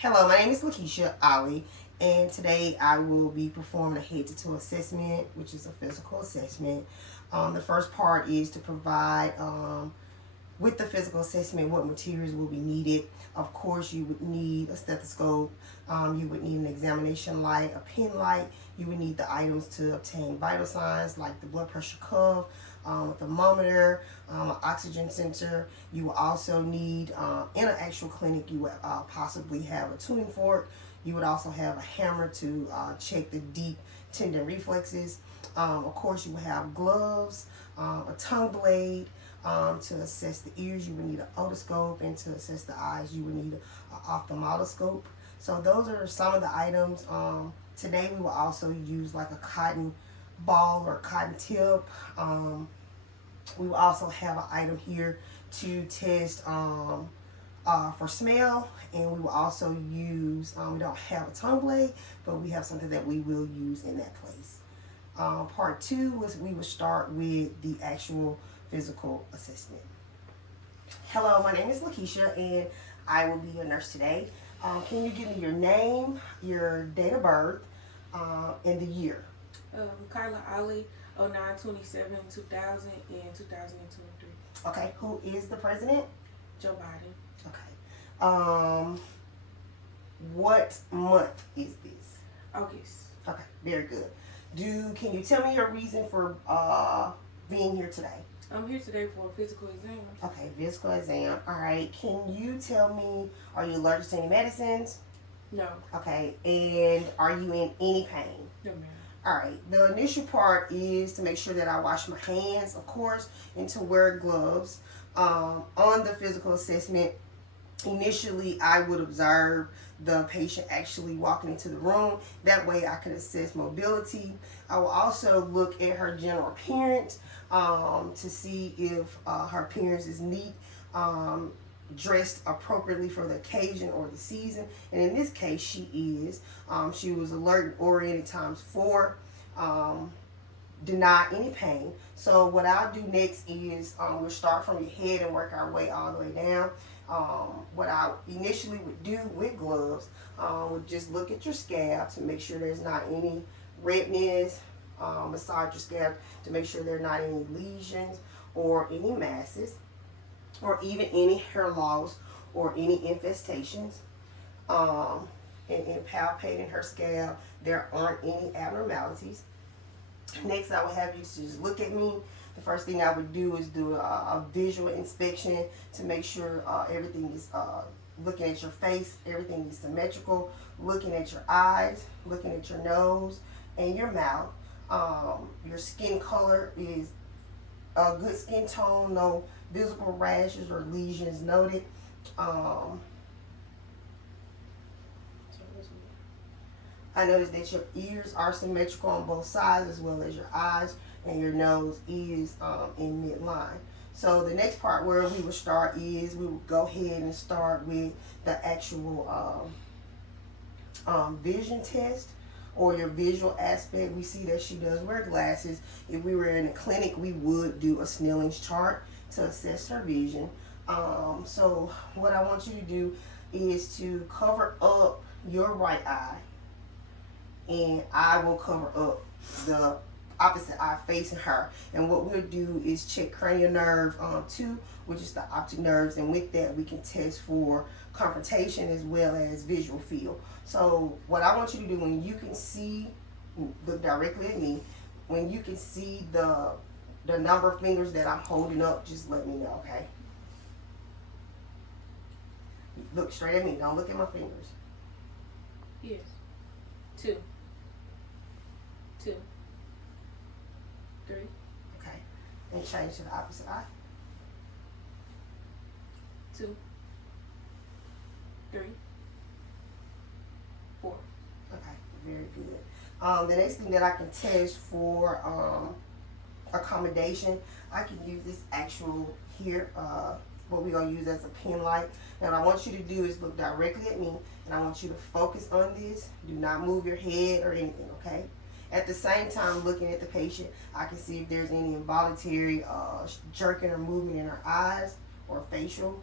Hello, my name is Lakeisha Ali, and today I will be performing a head-to-toe assessment, which is a physical assessment. The first part is to provide, with the physical assessment, what materials will be needed. Of course, you would need a stethoscope, you would need an examination light, a pen light, you would need the items to obtain vital signs like the blood pressure cuff, a thermometer, an oxygen sensor. You will also need, in an actual clinic, you would possibly have a tuning fork. You would also have a hammer to check the deep tendon reflexes. Of course, you will have gloves, a tongue blade. To assess the ears, you would need an otoscope, and to assess the eyes, you would need an ophthalmoscope. So those are some of the items. Today we will also use like a cotton ball or cotton tip. We will also have an item here to test for smell, and we will also use, we don't have a tongue blade, but we have something that we will use in that place. Part two was we will start with the actual physical assessment. Hello, my name is Lakeisha, and I will be your nurse today. Can you give me your name, your date of birth, and the year? Carla Ali, 09/27/2000 and 2023. Okay, who is the president? Joe Biden. Okay. What month is this? August. Okay, very good. Can you tell me your reason for being here today? I'm here today for a physical exam. Okay, physical exam. All right. Can you tell me, are you allergic to any medicines? No. Okay, and are you in any pain? No, ma'am. All right. The initial part is to make sure that I wash my hands, of course, and to wear gloves. On the physical assessment, initially I would observe the patient actually walking into the room. That way I can assess mobility. I will also look at her general appearance to see if her appearance is neat, dressed appropriately for the occasion or the season. And in this case, she is. She was alert and oriented ×4. Deny any pain. So what I'll do next is we'll start from your head and work our way all the way down. What I initially would do with gloves would just look at your scalp to make sure there's not any redness, massage your scalp to make sure there are not any lesions or any masses or even any hair loss or any infestations. And palpating her scalp, there aren't any abnormalities. Next, I would have you to just look at me. The first thing I would do is do a visual inspection to make sure everything is, looking at your face, everything is symmetrical, looking at your eyes, looking at your nose and your mouth. Your skin color is a good skin tone, no visible rashes or lesions noted. I noticed that your ears are symmetrical on both sides as well as your eyes, and your nose is in midline. So the next part where we will start is we will go ahead and start with the actual vision test or your visual aspect. We see that she does wear glasses. If we were in a clinic, we would do a Snelling's chart to assess her vision. So what I want you to do is to cover up your right eye, and I will cover up the opposite eye facing her. And what we'll do is check cranial nerve 2, which is the optic nerves, and with that we can test for confrontation as well as visual field. So what I want you to do, when you can see, look directly at me, when you can see the number of fingers that I'm holding up, just let me know, okay? Look straight at me, don't look at my fingers. Yes. 2. 2. 3. Okay, and change to the opposite eye. 2. 3. 4. Okay, very good. The next thing that I can test for accommodation, I can use this actual here, what we're going to use as a pen light. Now what I want you to do is look directly at me, and I want you to focus on this. Do not move your head or anything, okay? At the same time, looking at the patient, I can see if there's any involuntary jerking or movement in her eyes or facial.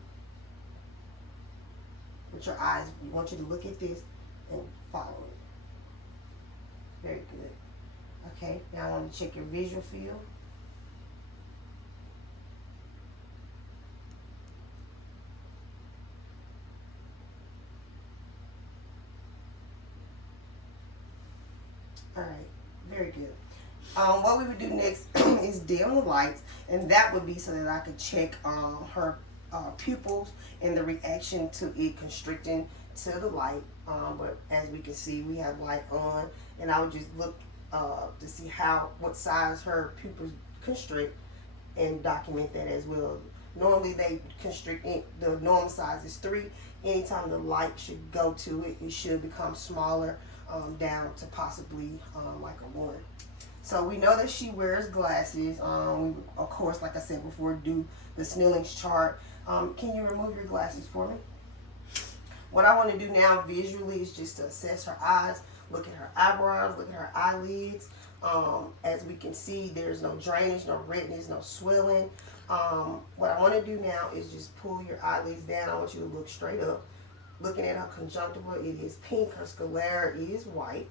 with your eyes. We want you to look at this and follow it. Very good. Okay, now I want to check your visual field. All right, very good. What we would do next is dim the lights, and that would be so that I could check her pupils and the reaction to it constricting to the light. But as we can see, we have light on, and I would just look to see what size her pupils constrict and document that as well. Normally they constrict the normal size is 3. Anytime the light should go to it, it should become smaller down to possibly like a 1. So we know that she wears glasses. We, of course, like I said before, do the Snelling's chart. Can you remove your glasses for me? What I want to do now visually is just to assess her eyes, look at her eyebrows, look at her eyelids. As we can see, there's no drainage, no redness, no swelling. What I want to do now is just pull your eyelids down. I want you to look straight up. Looking at her conjunctiva, it is pink. Her sclera is white.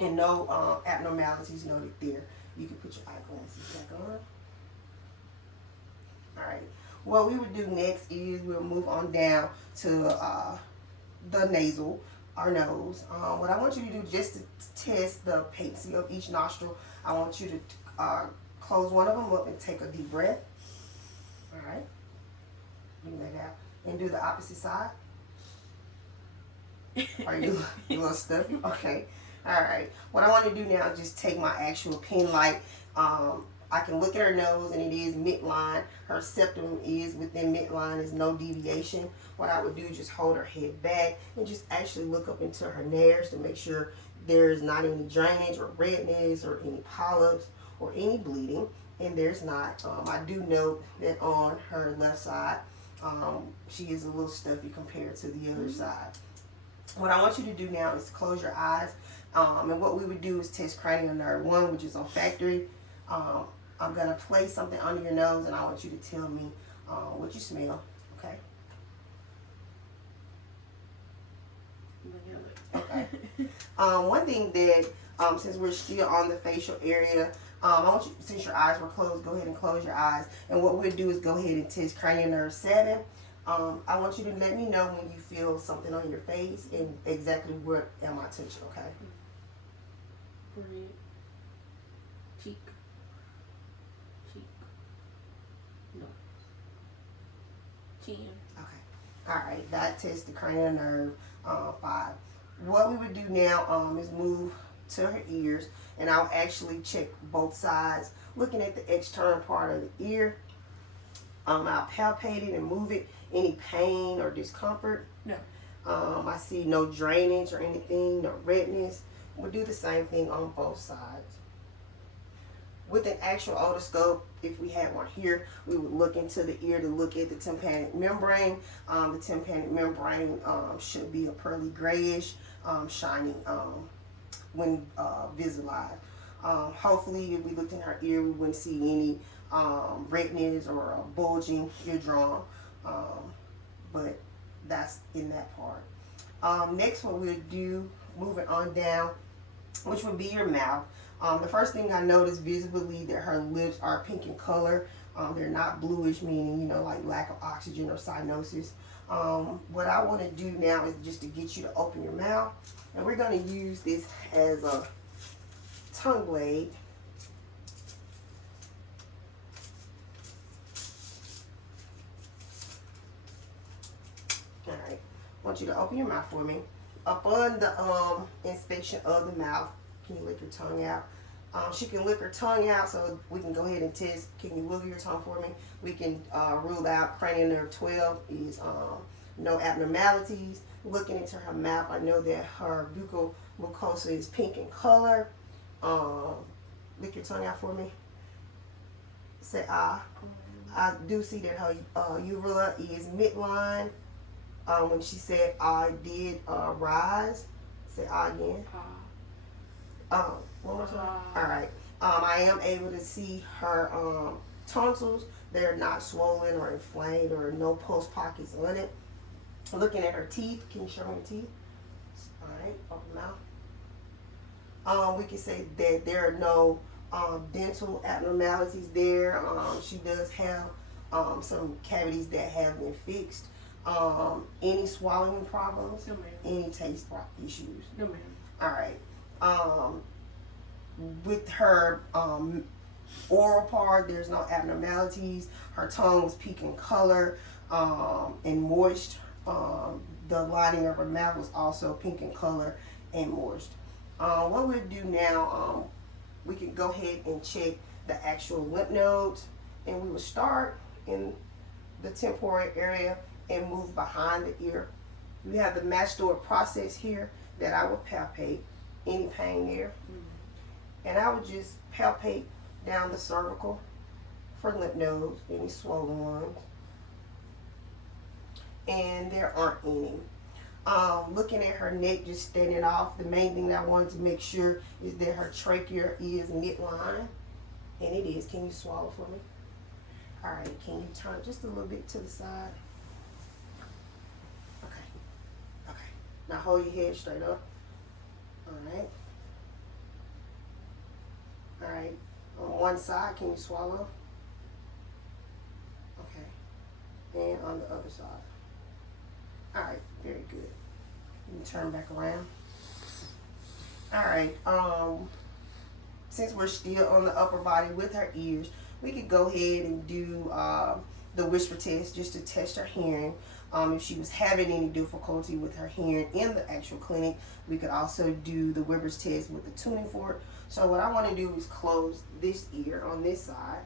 And no abnormalities noted there. You can put your eyeglasses back on. Alright. What we would do next is we'll move on down to the nasal, our nose. What I want you to do just to test the patency of each nostril, I want you to close one of them up and take a deep breath. Alright. Bring that out. And do the opposite side. Are you a little stuffy? Okay. Alright. What I want to do now is just take my actual pen light. I can look at her nose and it is midline. Her septum is within midline. There's no deviation. What I would do is just hold her head back and just actually look up into her nares to make sure there's not any drainage or redness or any polyps or any bleeding. And there's not. I do note that on her left side, she is a little stuffy compared to the other side. What I want you to do now is close your eyes. And what we would do is test cranial nerve 1, which is olfactory. I'm going to place something under your nose, and I want you to tell me what you smell. Okay? Okay. One thing that, since we're still on the facial area, I want you, since your eyes were closed, go ahead and close your eyes. And what we'll do is go ahead and test cranial nerve 7. I want you to let me know when you feel something on your face and exactly what am I touching, okay? Forehead. Cheek. No. Chin. Okay. Alright, that tests the cranial nerve 5. What we would do now is move to her ears, and I'll actually check both sides, looking at the external part of the ear. I'll palpate it and move it. Any pain or discomfort? No. I see no drainage or anything, no redness. We'll do the same thing on both sides. With an actual otoscope, if we had one here, we would look into the ear to look at the tympanic membrane. The tympanic membrane should be a pearly grayish, shiny when visualized. Hopefully, if we looked in her ear, we wouldn't see any redness or a bulging eardrum, but that's in that part. Next, what we'll do, moving on down, which would be your mouth. The first thing I noticed visibly that her lips are pink in color. They're not bluish, meaning, you know, like lack of oxygen or cyanosis. What I want to do now is just to get you to open your mouth. And we're going to use this as a tongue blade. Alright, I want you to open your mouth for me. Upon the inspection of the mouth, can you lick your tongue out? She can lick her tongue out, so we can go ahead and test. Can you wiggle your tongue for me? We can rule out cranial nerve 12 is no abnormalities. Looking into her mouth, I know that her buccal mucosa is pink in color. Lick your tongue out for me. Say ah. I do see that her uvula is midline. When she said I did rise, say ah again. One more time. Alright. I am able to see her tonsils. They're not swollen or inflamed or no pulse pockets on it. Looking at her teeth, can you show me the teeth? All right, open mouth. We can say that there are no dental abnormalities there. She does have some cavities that have been fixed. Any swallowing problems? No, ma'am. Any taste issues? No, ma'am. All right. With her oral part, there's no abnormalities. Her tongue was pink in color and moist. The lining of her mouth was also pink in color and moist. What we'll do now, we can go ahead and check the actual lymph nodes, and we will start in the temporal area and move behind the ear. We have the mastoid process here that I will palpate. Any pain there? And I would just palpate down the cervical for lymph nodes, any swollen ones. And there aren't any. Looking at her neck, just standing off, the main thing that I wanted to make sure is that her trachea is midline. And it is. Can you swallow for me? All right, can you turn just a little bit to the side? Okay. Okay. Now hold your head straight up. All right. All right. On one side, can you swallow? Okay. And on the other side. All right. Very good. You can turn back around. All right. Since we're still on the upper body with her ears, we could go ahead and do the whisper test just to test her hearing. If she was having any difficulty with her hearing in the actual clinic, we could also do the Weber's test with the tuning fork. So what I want to do is close this ear on this side,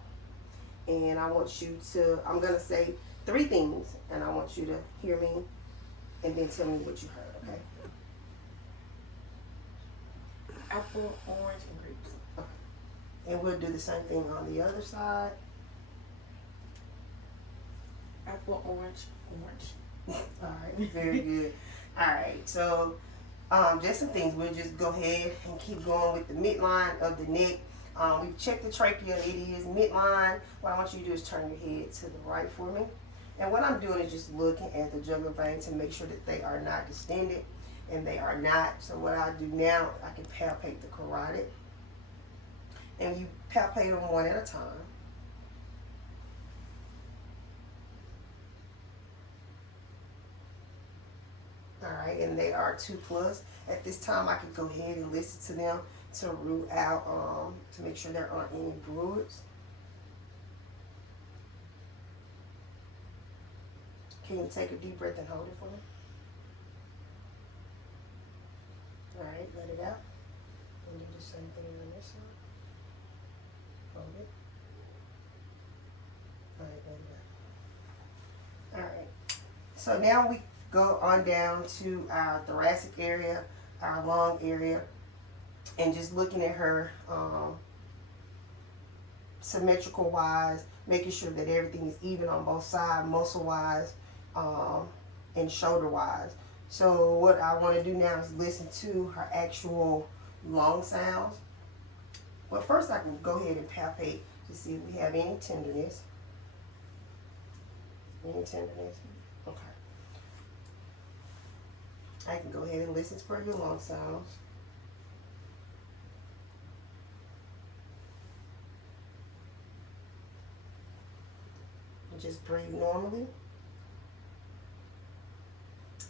and I want you to, I'm going to say 3 things, and I want you to hear me and then tell me what you heard, okay? Apple, orange, and grapes. Okay. And we'll do the same thing on the other side. Apple, orange. All right, very good. All right, so just some things. We'll just go ahead and keep going with the midline of the neck. We've checked the trachea. It is midline. What I want you to do is turn your head to the right for me. And what I'm doing is just looking at the jugular vein to make sure that they are not distended, and they are not. So what I'll do now, I can palpate the carotid. And you palpate them one at a time. All right, and they are 2+. At this time, I can go ahead and listen to them to rule out, to make sure there aren't any bruits. Can you take a deep breath and hold it for me? All right, let it out. And do the same thing on this side. Hold it. All right, let it out. All right. So now we go on down to our thoracic area, our lung area, and just looking at her symmetrical wise, making sure that everything is even on both sides, muscle wise, and shoulder wise. So what I want to do now is listen to her actual lung sounds. Well, first I can go ahead and palpate to see if we have any tenderness. Any tenderness? Okay. I can go ahead and listen for your lung sounds. And just breathe normally.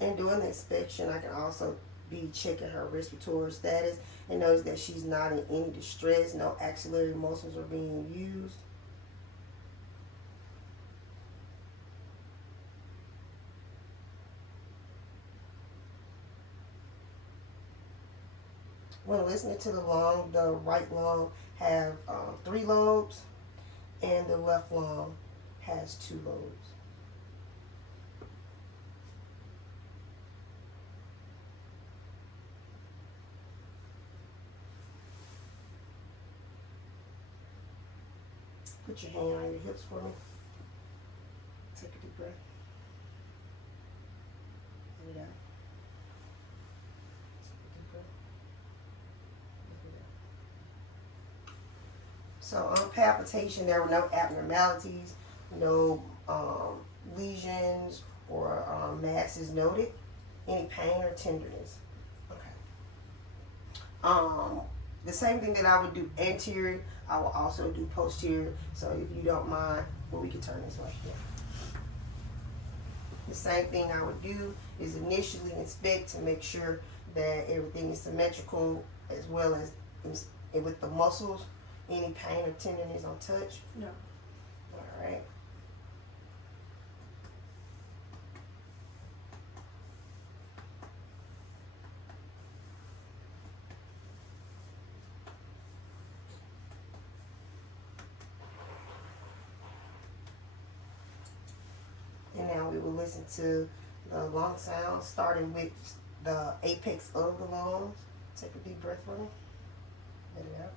And during the inspection, I can also be checking her respiratory status and notice that she's not in any distress. No axillary muscles are being used. When listening to the lung, the right lung have 3 lobes, and the left lung has 2 lobes. Put your hand on your hips for me. Take a deep breath. Let it out. So on palpitation, there were no abnormalities, no lesions for mass is noted. Any pain or tenderness. Okay. The same thing that I would do anterior, I will also do posterior. So if you don't mind, well, we can turn this way. Yeah. The same thing I would do is initially inspect to make sure that everything is symmetrical, as well as with the muscles. Any pain or tenderness on touch? No. All right. And now we will listen to the lung sound, starting with the apex of the lungs. Take a deep breath for me. Let it out.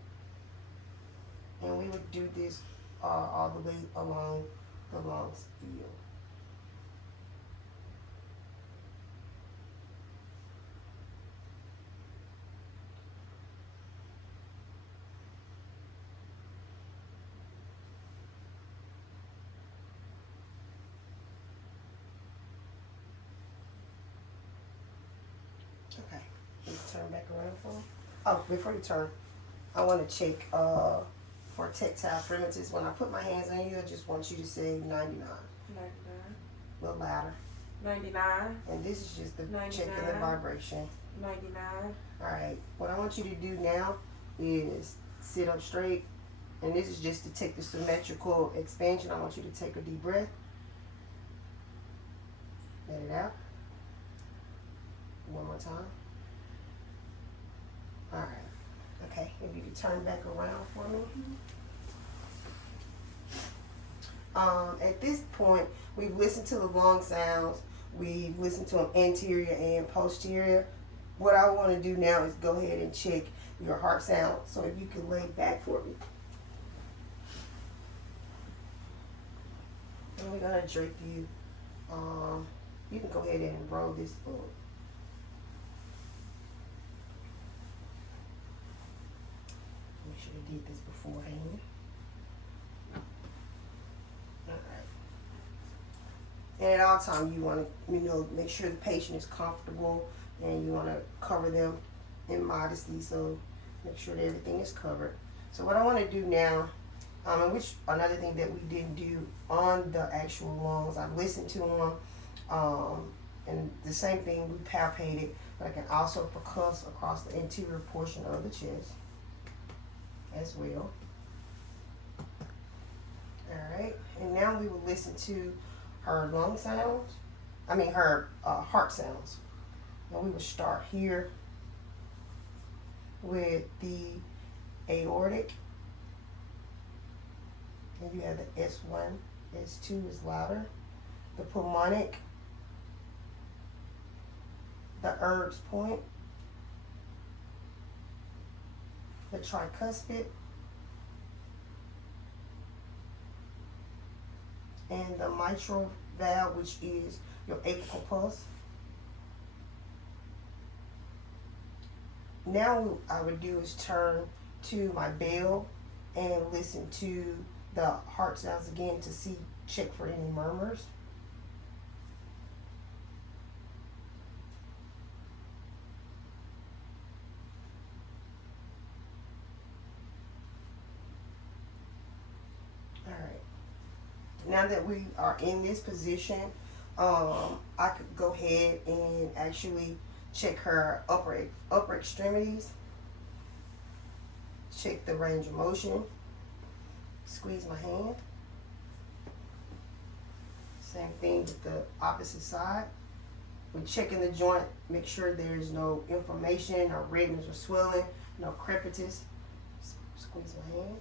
And we would do this all the way along the lungs field. Okay, let's turn back around for me. Oh, before you turn, I want to check for tactile firmness. When I put my hands on you, I just want you to say 99. 99. A little louder. 99. And this is just the 99. checking the vibration. 99. Alright, what I want you to do now is sit up straight. And this is just to take the symmetrical expansion. I want you to take a deep breath. Let it out. One more time. Alright. Okay, if you could turn back around for me. At this point, we've listened to the lung sounds. We've listened to them anterior and posterior. What I want to do now is go ahead and check your heart sound. So if you can lay back for me. And we're going to drape you. You can go ahead and roll this up. We should have did this beforehand. Alright. And at all times you want to, make sure the patient is comfortable, and you want to cover them in modesty, so make sure that everything is covered. So what I want to do now, and which another thing that we didn't do on the actual lungs, I've listened to them, and the same thing, we palpated, but I can also percuss across the interior portion of the chest as well. Alright, and now we will listen to her lung sounds, her heart sounds. And we will start here with the aortic. And you have the S1, S2 is louder. The pulmonic, the Erb's point, the tricuspid, and the mitral valve, which is your apical pulse. Now what I would do is turn to my bell and listen to the heart sounds again to check for any murmurs. Alright. Now that we are in this position, I could go ahead and actually check her upper extremities. Check the range of motion. Squeeze my hand. Same thing with the opposite side. We're checking the joint, make sure there's no inflammation or redness or swelling, no crepitus. Squeeze my hand.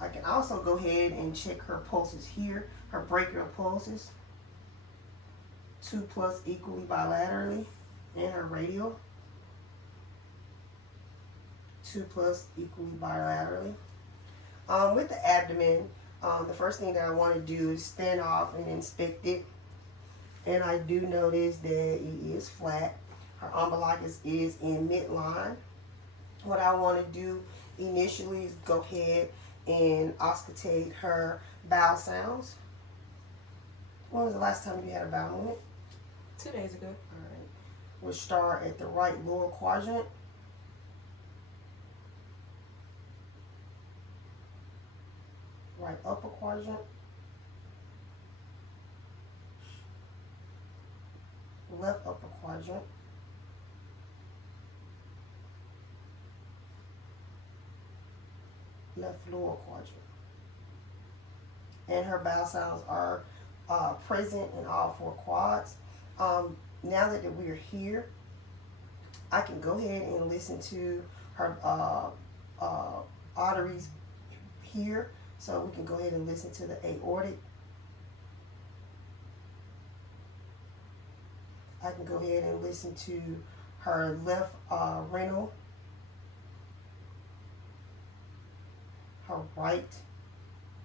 I can also go ahead and check her pulses here, her brachial pulses. 2+ equally bilaterally, and her radial. 2+ equally bilaterally. With the abdomen, the first thing that I want to do is stand off and inspect it. And I do notice that it is flat. Her umbilicus is in midline. What I want to do initially is go ahead and auscultate her bowel sounds. When was the last time you had a bowel movement? 2 days ago. All right. We'll start at the right lower quadrant. Right upper quadrant. Left upper quadrant. Left lower quadrant. And her vowel sounds are present in all 4 quads. Now that we're here, I can go ahead and listen to her arteries here. So we can go ahead and listen to the aortic. I can go ahead and listen to her left renal, her right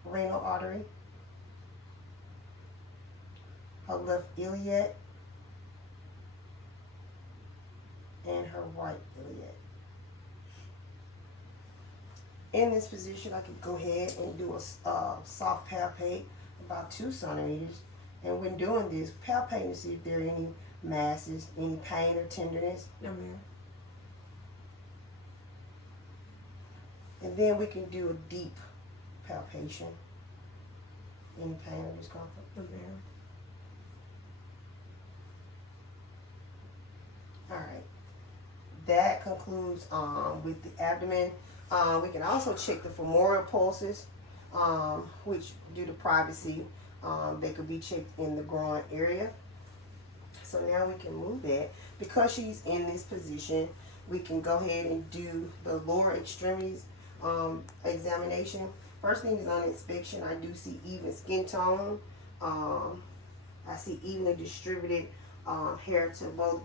renal artery, her left iliac, and her right iliac. In this position, I can go ahead and do a soft palpate about 2 centimeters. And when doing this, palpating to see if there are any masses, any pain or tenderness. No, ma'am. And then we can do a deep palpation. Any pain or discomfort? No, ma'am. All right. That concludes with the abdomen. We can also check the femoral pulses, which due to privacy, they could be checked in the groin area. So now we can move that. Because she's in this position, we can go ahead and do the lower extremities examination. First thing is on inspection, I do see even skin tone. I see evenly distributed hair to both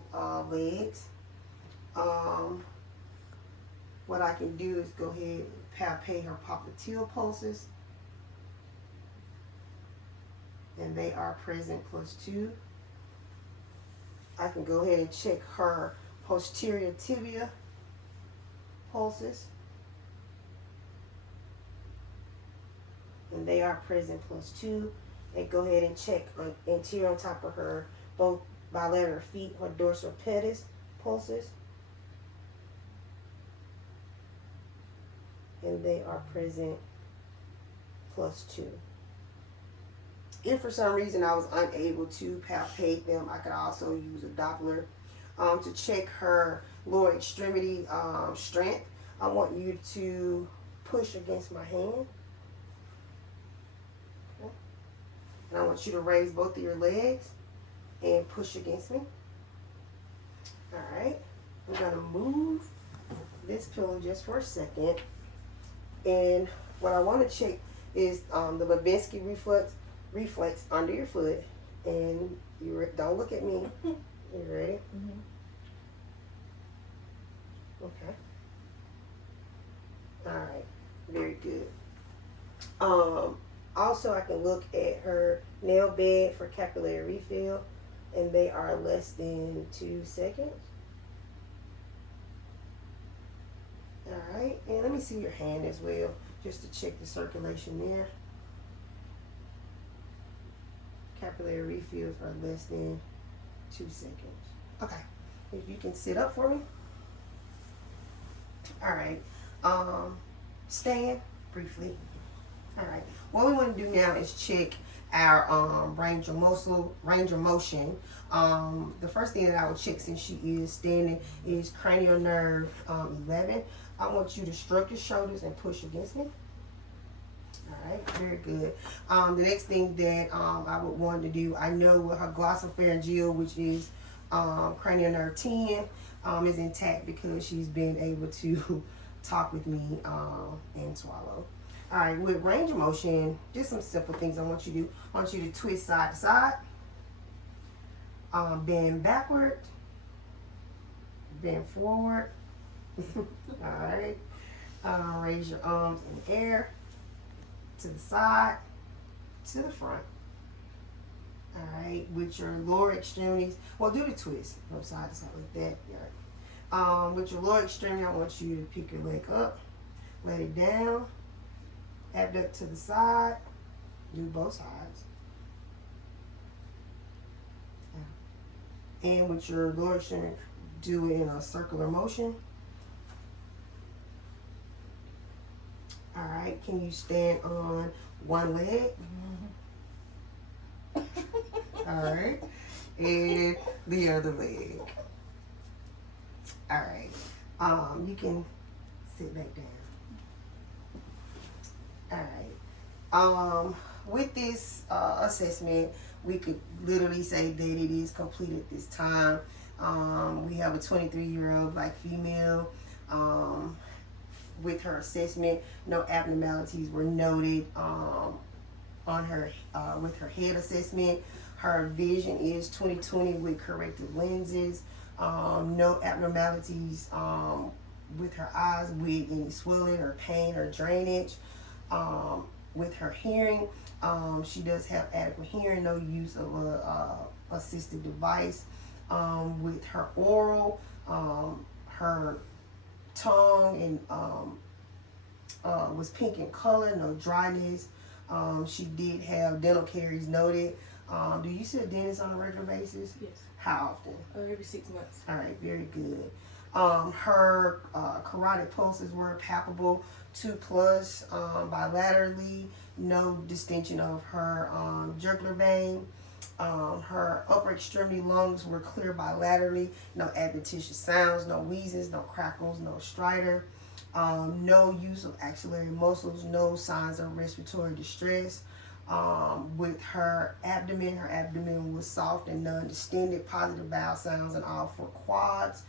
legs. What I can do is go ahead and palpate her popliteal pulses. And they are present +2. I can go ahead and check her posterior tibia pulses. And they are present +2. And go ahead and check on anterior on top of her both bilateral feet, her dorsal pedis pulses. And they are present +2. If for some reason I was unable to palpate them, I could also use a Doppler to check her lower extremity strength. I want you to push against my hand. Okay. And I want you to raise both of your legs and push against me. All right. I'm going to move this pillow just for a second. And what I want to check is the Babinski reflex under your foot. And don't look at me. You ready? Mm-hmm. Okay. All right. Very good. Also, I can look at her nail bed for capillary refill, and they are less than 2 seconds. All right, and let me see your hand as well, just to check the circulation there. Capillary refills are less than 2 seconds. Okay, if you can sit up for me. All right, stand briefly. All right, what we want to do now is check our range of motion. The first thing that I will check since she is standing is cranial nerve 11. I want you to stroke your shoulders and push against me. All right, very good. The next thing that I would want to do, I know with her glossopharyngeal, which is cranial nerve 10, is intact because she's been able to talk with me and swallow. All right, with range of motion, just some simple things I want you to do. I want you to twist side to side, bend backward, bend forward. All right, raise your arms in the air, to the side, to the front. All right, with your lower extremities, well, do the twist from side to side like that. Yeah. With your lower extremity, I want you to pick your leg up, let it down, abduct to the side, do both sides. And with your lower extremity, do it in a circular motion. All right. Can you stand on one leg? All right. And the other leg. All right. You can sit back down. All right. With this assessment, we could literally say that it is complete at this time. We have a 23-year-old black female. With her assessment, no abnormalities were noted on her with her head assessment. Her vision is 20/20 with corrective lenses. No abnormalities with her eyes with any swelling or pain or drainage. With her hearing, she does have adequate hearing, no use of a assistive device. With her oral, her tongue and was pink in color, no dryness. She did have dental caries noted. Do you see a dentist on a regular basis? Yes. How often? Every 6 months. All right, very good. Her carotid pulses were palpable, 2+ bilaterally, no distension of her jugular vein. Her upper extremity lungs were clear bilaterally, no adventitious sounds, no wheezes, no crackles, no stridor. No use of axillary muscles, no signs of respiratory distress. With her abdomen was soft and non-distended, positive vowel sounds in all 4 quads.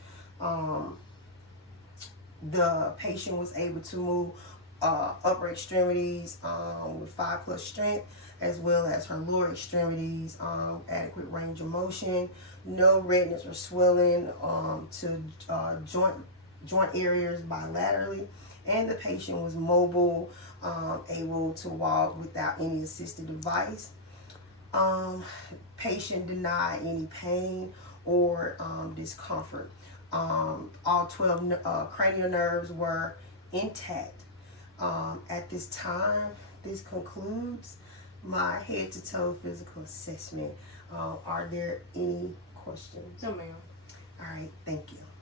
The patient was able to move upper extremities with 5+ strength, as well as her lower extremities, adequate range of motion, no redness or swelling to joint areas bilaterally, and the patient was mobile, able to walk without any assistive device. Patient denied any pain or discomfort. All 12 cranial nerves were intact. At this time, this concludes my head-to-toe physical assessment. Are there any questions? No, ma'am. All right, thank you.